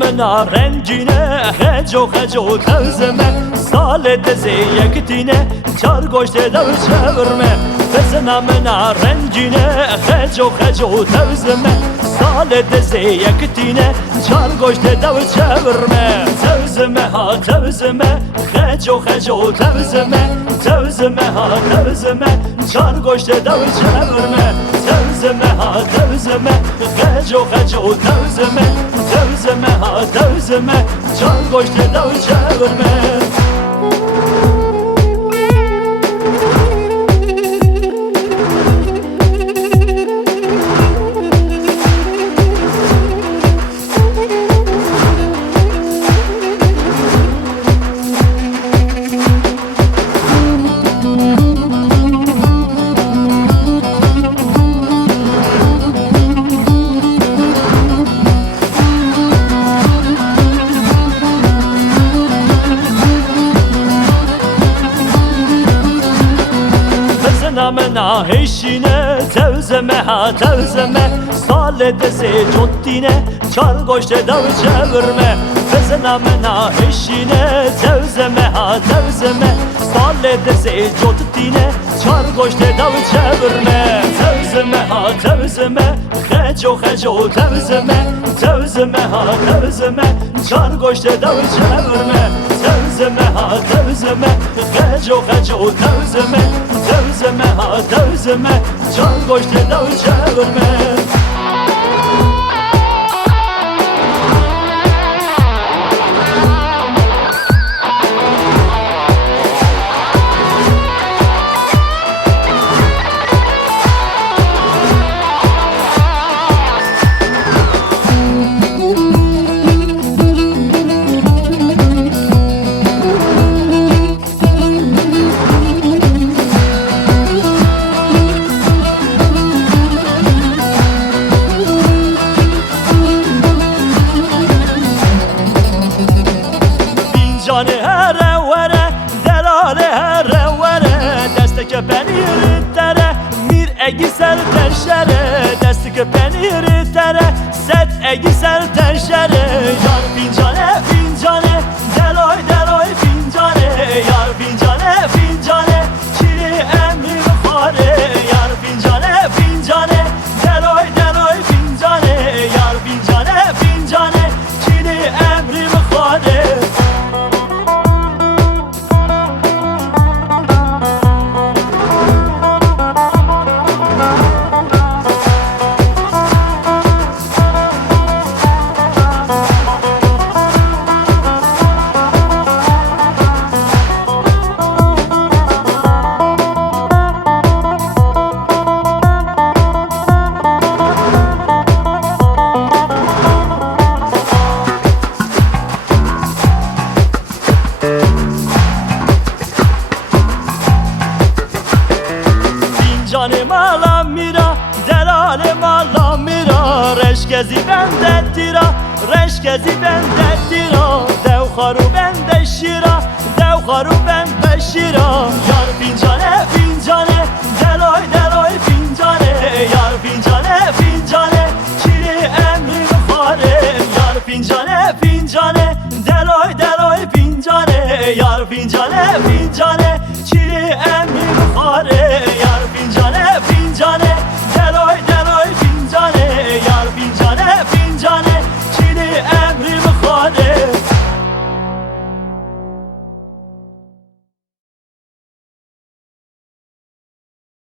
namına rengine heco heco tevzeme Sale deze yekitine çar goşte dev çevirme Bez namına rengine heco heco tevzeme Sale deze yekitine çar goşte dev çevirme Tevzeme ha tevzeme heco heco tevzeme Tevzeme ha tevzeme çar goşte dev çevirme Tevzeme ha tevzeme heco heco tevzeme Tevzeme ha tevzeme çar goşte dev çevirme namına heşine tevzeme ha tevzeme Sale dese cottine çar goşte dav çevirme Bez namına heşine tevzeme ha tevzeme Sale dese cottine çar goşte dav çevirme Tevzeme ha tevzeme heco heco tevzeme Tevzeme ha tevzeme çar goşte dav çevirme Tevzeme ha tevzeme heco heco tevzeme Tevzeme ha tevzeme çar goşte dav çevirme Fincanı here vere, delale here vere Desteke penir tere, mir egi ser terşere Desteke penir tere, set egi ser terşere Yar fincane fincane, deloy deloy fincane Yar fincane fincane, çili emri vare Yar fincane fincane, deloy deloy fincane Yar fincane fincane, çili emri vare Fincanım ala mira, delalem ala mira Reşkezi bende tira, reşkezi bende tira Devharu bende şira, devharu bende şira Yar fincane fincane, deloy deloy fincane Yar fincane fincane, çili emri vare Yar fincane fincane